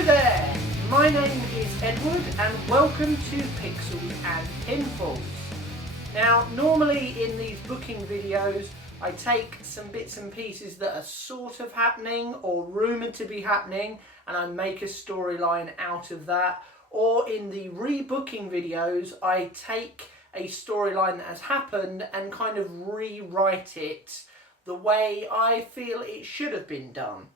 Hello there, my name is Edward and welcome to Pixels and Pinfalls. Now normally in these booking videos I take some bits and pieces that are sort of happening or rumoured to be happening and I make a storyline out of that, or in the rebooking videos I take a storyline that has happened and kind of rewrite it the way I feel it should have been done.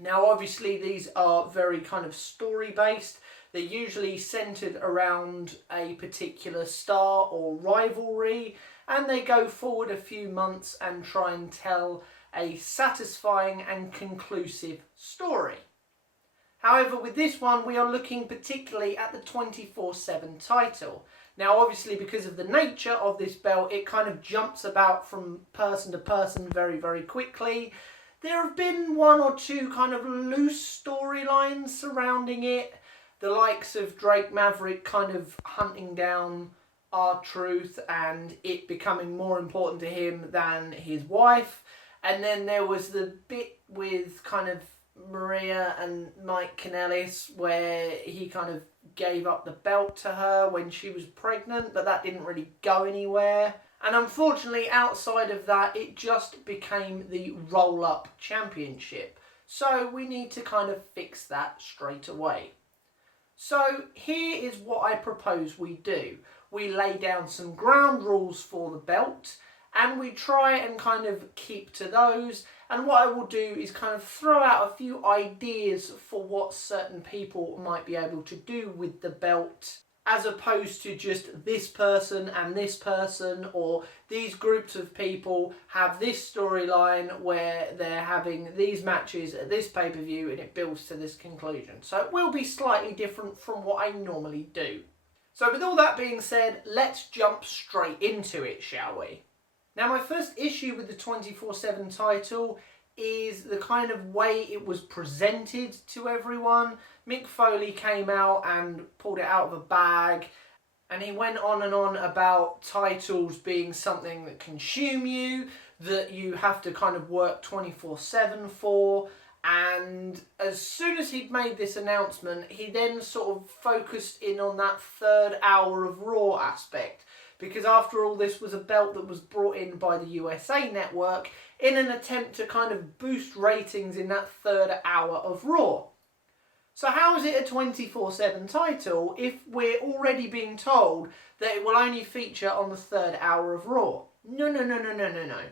Now obviously these are very kind of story based. They're usually centred around a particular star or rivalry, and they go forward a few months and try and tell a satisfying and conclusive story. However, with this one we are looking particularly at the 24/7 title. Now obviously because of the nature of this belt, it kind of jumps about from person to person very, very quickly. There have been one or two kind of loose storylines surrounding it. The likes of Drake Maverick kind of hunting down R-Truth and it becoming more important to him than his wife. And then there was the bit with kind of Maria and Mike Kanellis where he kind of gave up the belt to her when she was pregnant, but that didn't really go anywhere. And unfortunately, outside of that, it just became the roll-up championship. So we need to kind of fix that straight away. So here is what I propose we do. We lay down some ground rules for the belt and we try and kind of keep to those. And what I will do is kind of throw out a few ideas for what certain people might be able to do with the belt, as opposed to just this person and this person, or these groups of people have this storyline where they're having these matches at this pay-per-view and it builds to this conclusion. So it will be slightly different from what I normally do. So with all that being said, let's jump straight into it, shall we? Now my first issue with the 24/7 title is the kind of way it was presented to everyone. Mick Foley came out and pulled it out of a bag and he went on and on about titles being something that consume you, that you have to kind of work 24/7 for. And as soon as he'd made this announcement, he then sort of focused in on that third hour of Raw aspect. Because after all, this was a belt that was brought in by the USA Network in an attempt to kind of boost ratings in that third hour of Raw. So how is it a 24/7 title if we're already being told that it will only feature on the third hour of Raw? No.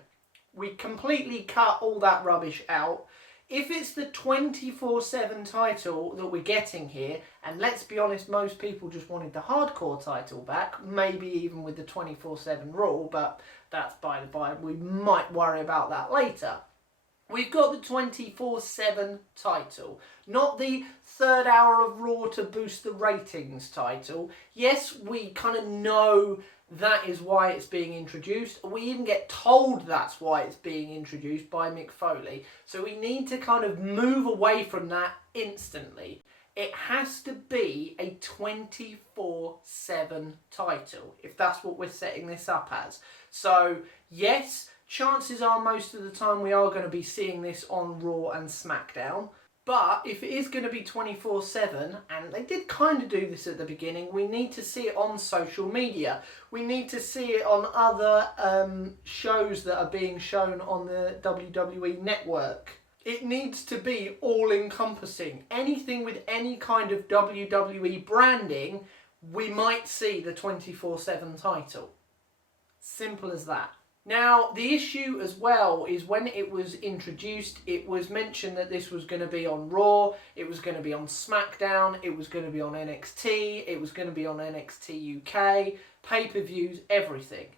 We completely cut all that rubbish out. If it's the 24/7 title that we're getting here, and let's be honest, most people just wanted the hardcore title back, maybe even with the 24/7 rule, but that's by the by, we might worry about that later. We've got the 24/7 title, not the third hour of Raw to boost the ratings title. Yes, we kind of know that is why it's being introduced. We even get told that's why it's being introduced by Mick Foley. So we need to kind of move away from that instantly. It has to be a 24/7 title, if that's what we're setting this up as. So yes, chances are most of the time we are going to be seeing this on Raw and SmackDown. But if it is going to be 24/7, and they did kind of do this at the beginning, we need to see it on social media. We need to see it on other shows that are being shown on the WWE Network. It needs to be all-encompassing. Anything with any kind of WWE branding, we might see the 24/7 title. Simple as that. Now, the issue as well is when it was introduced, it was mentioned that this was going to be on Raw, it was going to be on SmackDown, it was going to be on NXT, it was going to be on NXT UK, pay-per-views, everything.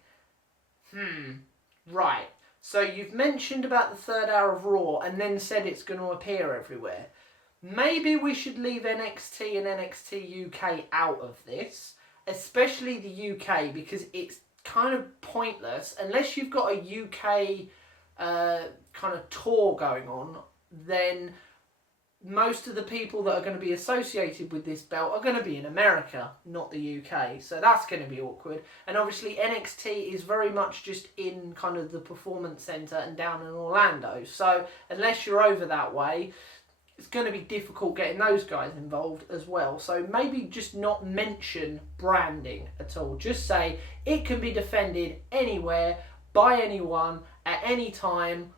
Right. So you've mentioned about the third hour of Raw and then said it's going to appear everywhere. Maybe we should leave NXT and NXT UK out of this, especially the UK, because it's kind of pointless unless you've got a UK kind of tour going on. Then most of the people that are going to be associated with this belt are going to be in America, not the UK, so that's going to be awkward. And obviously NXT is very much just in kind of the Performance Centre and down in Orlando, so unless you're over that way, it's going to be difficult getting those guys involved as well. So maybe just not mention branding at all. Just say it can be defended anywhere, by anyone, at any time,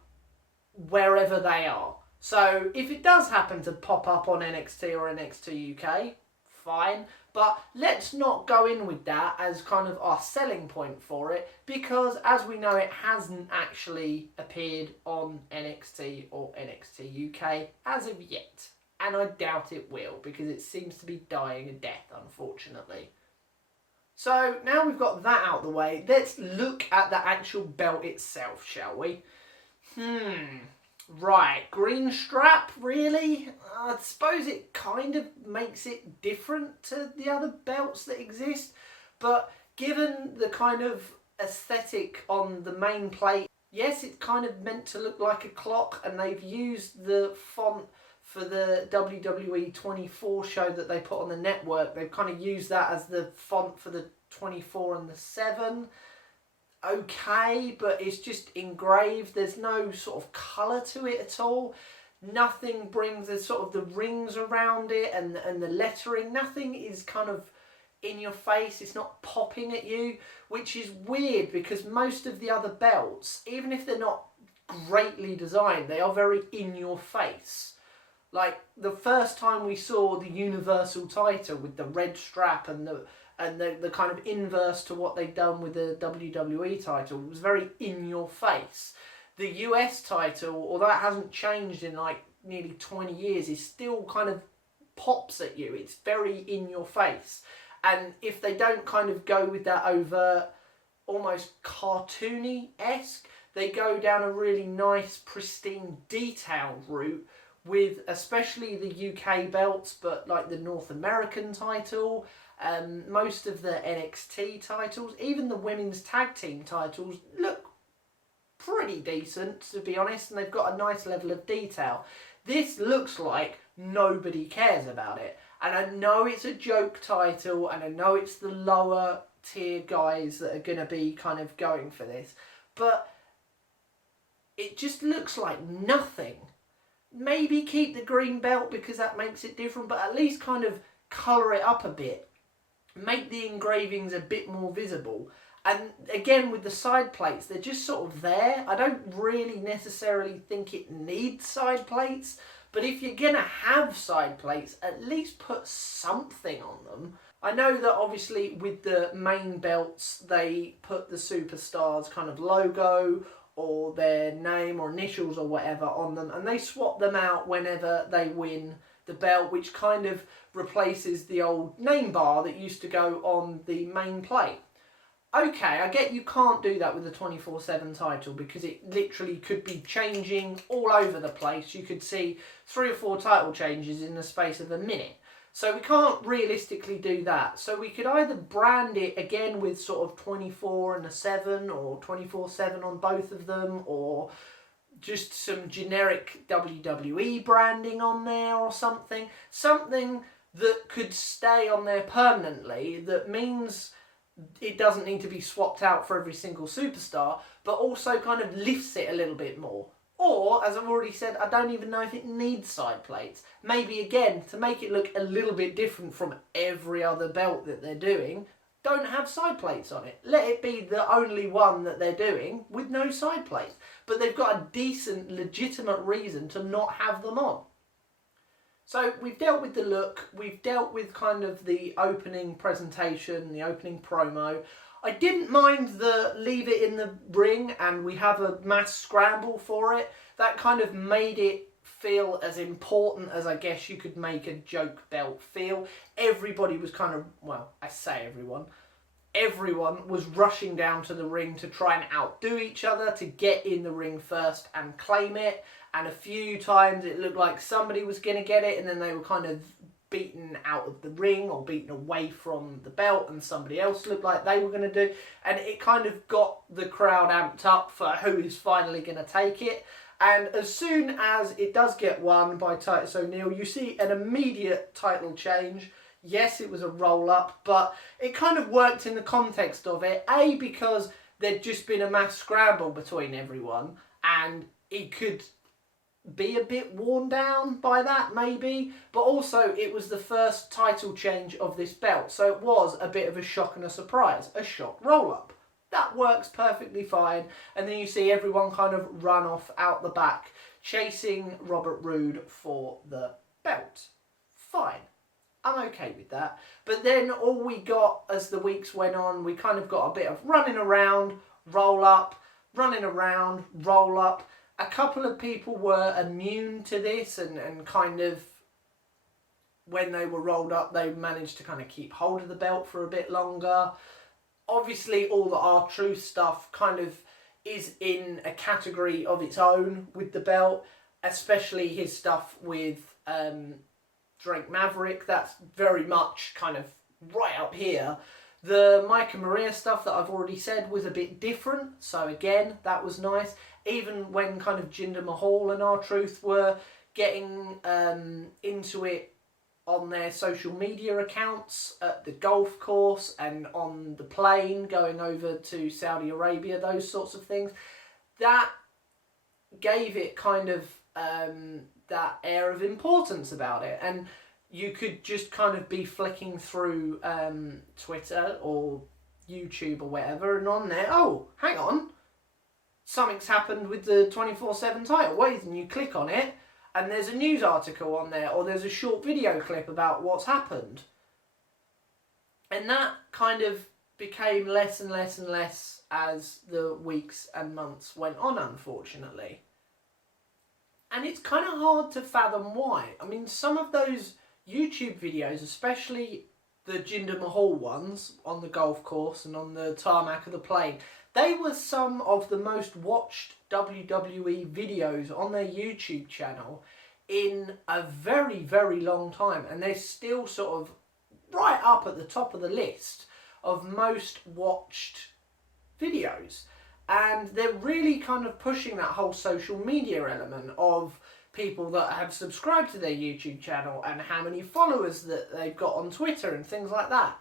wherever they are. So if it does happen to pop up on NXT or NXT UK, fine. But let's not go in with that as kind of our selling point for it, because as we know, it hasn't actually appeared on NXT or NXT UK as of yet. And I doubt it will, because it seems to be dying a death, unfortunately. So now we've got that out of the way, let's look at the actual belt itself, shall we? Right, green strap, really? I suppose it kind of makes it different to the other belts that exist, but given the kind of aesthetic on the main plate, yes, it's kind of meant to look like a clock, and they've used the font for the WWE 24 show that they put on the network. They've kind of used that as the font for the 24 and the 7. Okay, but it's just engraved. There's no sort of colour to it at all. Nothing brings the sort of the rings around it and the lettering. Nothing is kind of in your face. It's not popping at you, which is weird because most of the other belts, even if they're not greatly designed, they are very in your face. Like the first time we saw the Universal title with the red strap and the kind of inverse to what they've done with the WWE title, it was very in your face. The US title, although it hasn't changed in like nearly 20 years, is still kind of pops at you. It's very in your face. And if they don't kind of go with that overt, almost cartoony-esque, they go down a really nice, pristine, detailed route with especially the UK belts, but like the North American title, most of the NXT titles, even the women's tag team titles look pretty decent, to be honest, and they've got a nice level of detail. This looks like nobody cares about it, and I know it's a joke title, and I know it's the lower tier guys that are going to be kind of going for this, but it just looks like nothing. Maybe keep the green belt because that makes it different, but at least kind of colour it up a bit. Make the engravings a bit more visible. And again, with the side plates, they're just sort of there. I don't really necessarily think it needs side plates, but if you're going to have side plates, at least put something on them. I know that obviously with the main belts, they put the superstars' kind of logo or their name or initials or whatever on them, and they swap them out whenever they win the belt, which kind of replaces the old name bar that used to go on the main plate. Okay, I get you can't do that with the 24/7 title because it literally could be changing all over the place. You could see 3 or 4 title changes in the space of a minute. So we can't realistically do that. So we could either brand it again with sort of 24 and a 7 or 24/7 on both of them, or just some generic WWE branding on there or something. Something that could stay on there permanently, that means it doesn't need to be swapped out for every single superstar, but also kind of lifts it a little bit more. Or, as I've already said, I don't even know if it needs side plates. Maybe, again, to make it look a little bit different from every other belt that they're doing, don't have side plates on it. Let it be the only one that they're doing with no side plates. But they've got a decent, legitimate reason to not have them on. So we've dealt with the look, we've dealt with kind of the opening presentation, the opening promo. I didn't mind the leave it in the ring and we have a mass scramble for it. That kind of made it feel as important as I guess you could make a joke belt feel. Everybody was kind of, well, I say everyone was rushing down to the ring to try and outdo each other, to get in the ring first and claim it. And a few times it looked like somebody was going to get it and then they were kind of beaten out of the ring or beaten away from the belt and somebody else looked like they were going to do. And it kind of got the crowd amped up for who is finally going to take it. And as soon as it does get won by Titus O'Neil, you see an immediate title change. Yes, it was a roll-up, but it kind of worked in the context of it. A, because there'd just been a mass scramble between everyone, and it could be a bit worn down by that, maybe. But also, it was the first title change of this belt, so it was a bit of a shock and a surprise, a shock roll-up. That works perfectly fine, and then you see everyone kind of run off out the back, chasing Robert Roode for the belt. Fine. I'm okay with that. But then all we got as the weeks went on, we kind of got a bit of running around, roll up, running around, roll up. A couple of people were immune to this and kind of, when they were rolled up, they managed to kind of keep hold of the belt for a bit longer. Obviously, all the R-Truth stuff kind of is in a category of its own with the belt, especially his stuff with Drake Maverick. That's very much kind of right up here. The Mike and Maria stuff that I've already said was a bit different, so again, that was nice. Even when kind of Jinder Mahal and R-Truth were getting into it on their social media accounts at the golf course and on the plane going over to Saudi Arabia, those sorts of things, that gave it kind of that air of importance about it. And you could just kind of be flicking through Twitter or YouTube or whatever, and on there, oh, hang on, something's happened with the 24/7 title. Wait, and you click on it, and there's a news article on there, or there's a short video clip about what's happened. And that kind of became less and less and less as the weeks and months went on, unfortunately. And it's kind of hard to fathom why. I mean, some of those YouTube videos, especially the Jinder Mahal ones on the golf course and on the tarmac of the plane, they were some of the most watched WWE videos on their YouTube channel in a very, very long time. And they're still sort of right up at the top of the list of most watched videos. And they're really kind of pushing that whole social media element of people that have subscribed to their YouTube channel and how many followers that they've got on Twitter and things like that.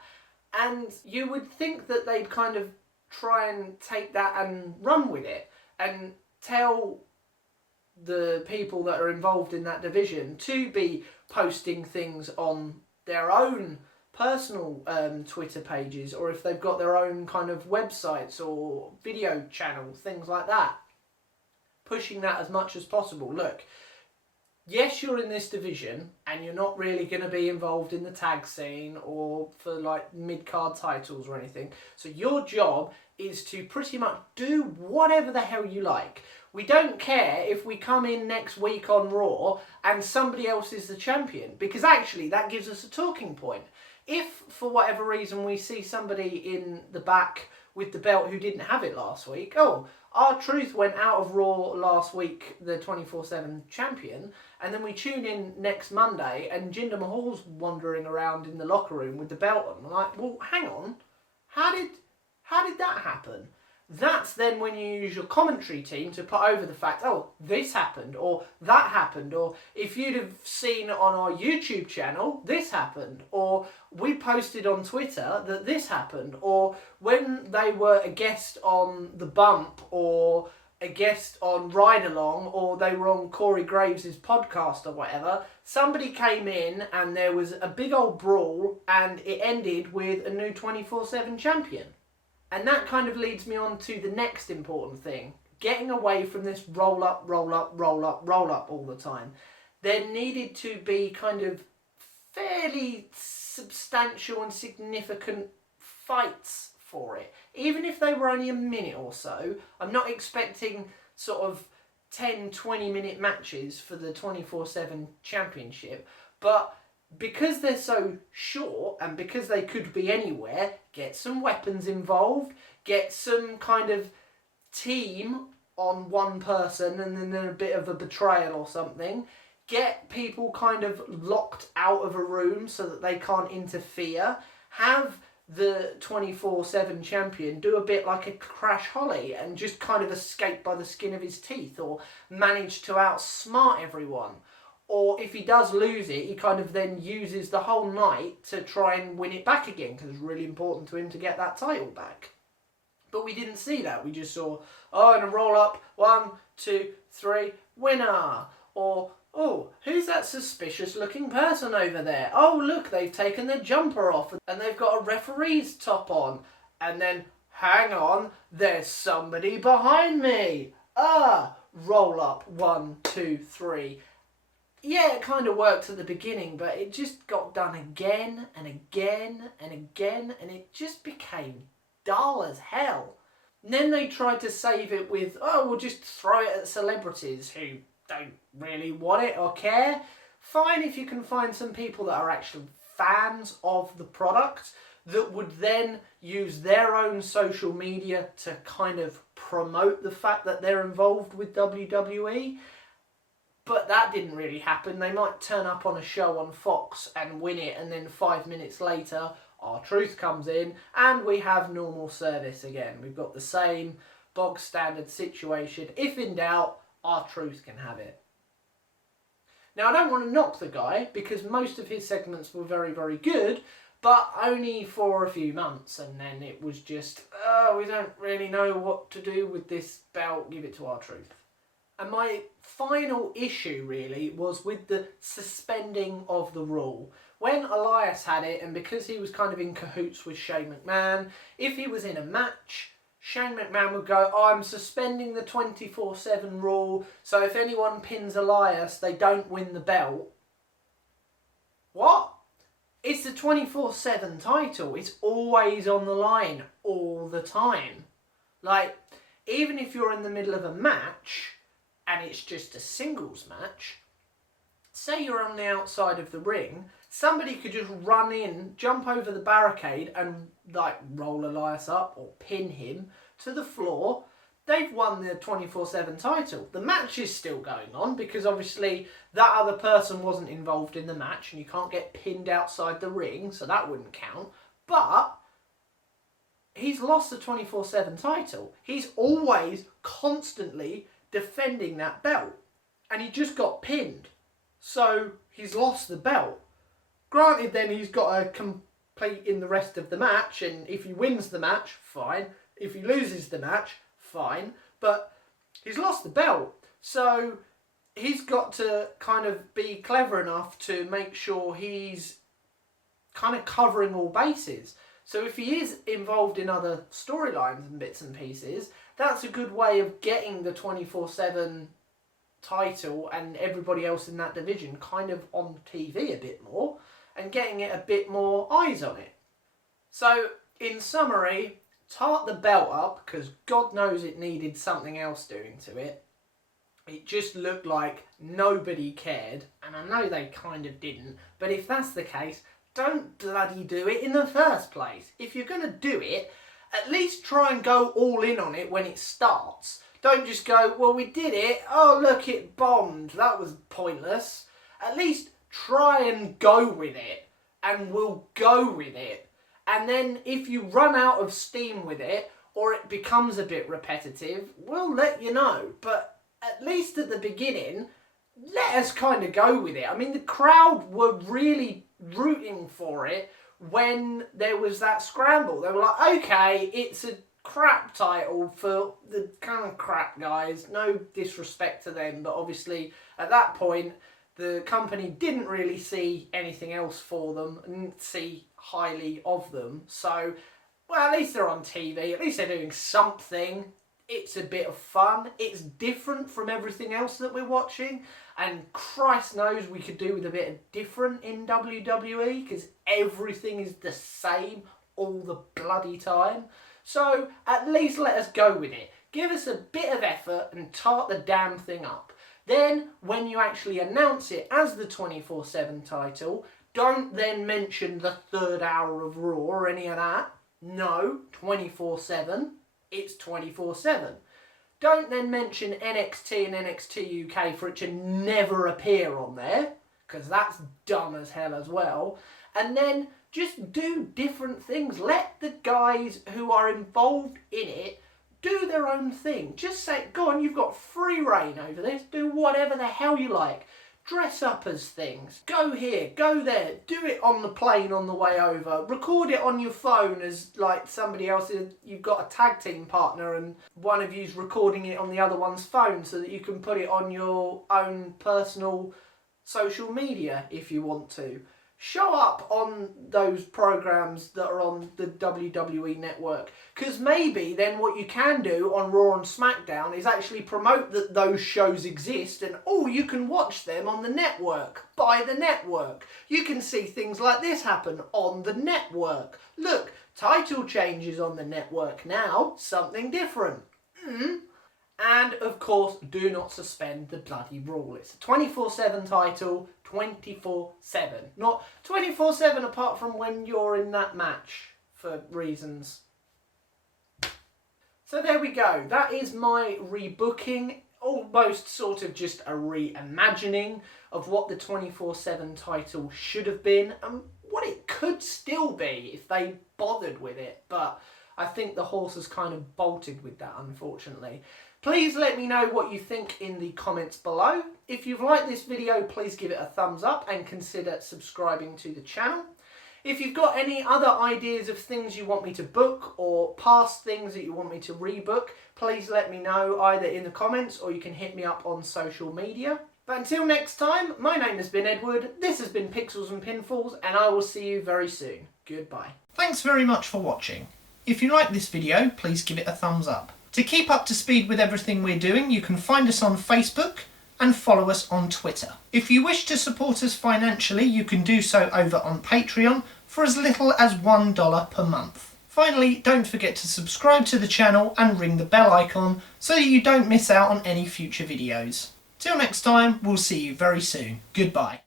And you would think that they'd kind of try and take that and run with it and tell the people that are involved in that division to be posting things on their own personal Twitter pages, or if they've got their own kind of websites or video channels, things like that. Pushing that as much as possible. Look, yes, you're in this division and you're not really going to be involved in the tag scene or for like mid-card titles or anything. So your job is to pretty much do whatever the hell you like. We don't care if we come in next week on Raw and somebody else is the champion, because actually that gives us a talking point. If, for whatever reason, we see somebody in the back with the belt who didn't have it last week, oh, R-Truth went out of Raw last week, the 24/7 champion, and then we tune in next Monday and Jinder Mahal's wandering around in the locker room with the belt on. I'm like, well, hang on, how did that happen? That's then when you use your commentary team to put over the fact, oh, this happened, or that happened, or if you'd have seen on our YouTube channel, this happened, or we posted on Twitter that this happened, or when they were a guest on The Bump, or a guest on Ride Along, or they were on Corey Graves' podcast or whatever, somebody came in and there was a big old brawl and it ended with a new 24/7 champion. And that kind of leads me on to the next important thing. Getting away from this roll up, roll up, roll up, roll up all the time. There needed to be kind of fairly substantial and significant fights for it. Even if they were only a minute or so, I'm not expecting sort of 10, 20-minute matches for the 24/7 championship. But because they're so short and because they could be anywhere, get some weapons involved, get some kind of team on one person and then a bit of a betrayal or something, get people kind of locked out of a room so that they can't interfere, have the 24/7 champion do a bit like a Crash Holly and just kind of escape by the skin of his teeth or manage to outsmart everyone. Or if he does lose it, he kind of then uses the whole night to try and win it back again, because it's really important to him to get that title back. But we didn't see that. We just saw, oh, in a roll-up, 1, 2, 3, winner. Or, oh, who's that suspicious looking person over there? Oh, look, they've taken their jumper off and they've got a referee's top on. And then, hang on, there's somebody behind me. Roll up, 1, 2, 3. Yeah, it kind of worked at the beginning, but it just got done again and again and again, and it just became dull as hell. And then they tried to save it with, oh, we'll just throw it at celebrities who don't really want it or care. Fine if you can find some people that are actual fans of the product that would then use their own social media to kind of promote the fact that they're involved with WWE. But that didn't really happen. They might turn up on a show on Fox and win it, and then 5 minutes later, R-Truth comes in and we have normal service again. We've got the same bog standard situation. If in doubt, R-Truth can have it. Now, I don't want to knock the guy because most of his segments were very, very good, but only for a few months, and then it was just, we don't really know what to do with this belt, give it to R-Truth. And my final issue, really, was with the suspending of the rule. When Elias had it, and because he was kind of in cahoots with Shane McMahon, if he was in a match, Shane McMahon would go, I'm suspending the 24/7 rule, so if anyone pins Elias, they don't win the belt. What? It's the 24/7 title. It's always on the line, all the time. Like, even if you're in the middle of a match, and it's just a singles match, say you're on the outside of the ring, somebody could just run in, jump over the barricade and like roll Elias up or pin him to the floor. They've won the 24/7 title. The match is still going on because obviously that other person wasn't involved in the match and you can't get pinned outside the ring, so that wouldn't count. But he's lost the 24/7 title. He's always constantly defending that belt, and he just got pinned, so he's lost the belt. Granted, then he's got to complete in the rest of the match, and if he wins the match, fine. If he loses the match, fine, but he's lost the belt, so he's got to kind of be clever enough to make sure he's kind of covering all bases. So if he is involved in other storylines and bits and pieces, that's a good way of getting the 24/7 title and everybody else in that division kind of on TV a bit more and getting it a bit more eyes on it. So, in summary, tart the belt up because God knows it needed something else doing to it. It just looked like nobody cared, and I know they kind of didn't, but if that's the case, don't bloody do it in the first place. If you're going to do it, at least try and go all in on it when it starts. Don't just go, well, we did it. Oh, look, it bombed. That was pointless. At least try and go with it, and we'll go with it. And then if you run out of steam with it, or it becomes a bit repetitive, we'll let you know. But at least at the beginning, let us kind of go with it. I mean, the crowd were really rooting for it when there was that scramble. They were like, okay, it's a crap title for the kind of crap guys. No disrespect to them, but obviously at that point, the company didn't really see anything else for them and see highly of them. So, well, at least they're on TV. At least they're doing something. It's a bit of fun. It's different from everything else that we're watching. And Christ knows we could do with a bit of different in WWE because everything is the same all the bloody time. So at least let us go with it. Give us a bit of effort and tart the damn thing up. Then when you actually announce it as the 24/7 title, don't then mention the third hour of Raw or any of that. No, 24/7. It's 24/7. Don't then mention NXT and NXT UK for it to never appear on there, because that's dumb as hell as well. And then just do different things. Let the guys who are involved in it do their own thing. Just say, go on, you've got free reign over this. Do whatever the hell you like. Dress up as things. Go here, go there. Do it on the plane on the way over. Record it on your phone as like somebody else. You've got a tag team partner and one of you's recording it on the other one's phone so that you can put it on your own personal social media if you want to. Show up on those programs that are on the WWE network, because maybe then what you can do on Raw and SmackDown is actually promote that those shows exist and you can watch them on the network, by the network. You can see things like this happen on the network. Look, title changes on the network now, something different. And of course, do not suspend the bloody rule. It's a 24/7 title, 24/7. Not 24/7 apart from when you're in that match for reasons. So there we go. That is my rebooking, almost sort of just a reimagining of what the 24/7 title should have been and what it could still be if they bothered with it. But I think the horse has kind of bolted with that, unfortunately. Please let me know what you think in the comments below. If you've liked this video, please give it a thumbs up and consider subscribing to the channel. If you've got any other ideas of things you want me to book or past things that you want me to rebook, please let me know either in the comments or you can hit me up on social media. But until next time, my name has been Edward, this has been Pixels and Pinfalls, and I will see you very soon. Goodbye. Thanks very much for watching. If you like this video, please give it a thumbs up. To keep up to speed with everything we're doing, you can find us on Facebook and follow us on Twitter. If you wish to support us financially, you can do so over on Patreon for as little as $1 per month. Finally, don't forget to subscribe to the channel and ring the bell icon so that you don't miss out on any future videos. Till next time, we'll see you very soon. Goodbye.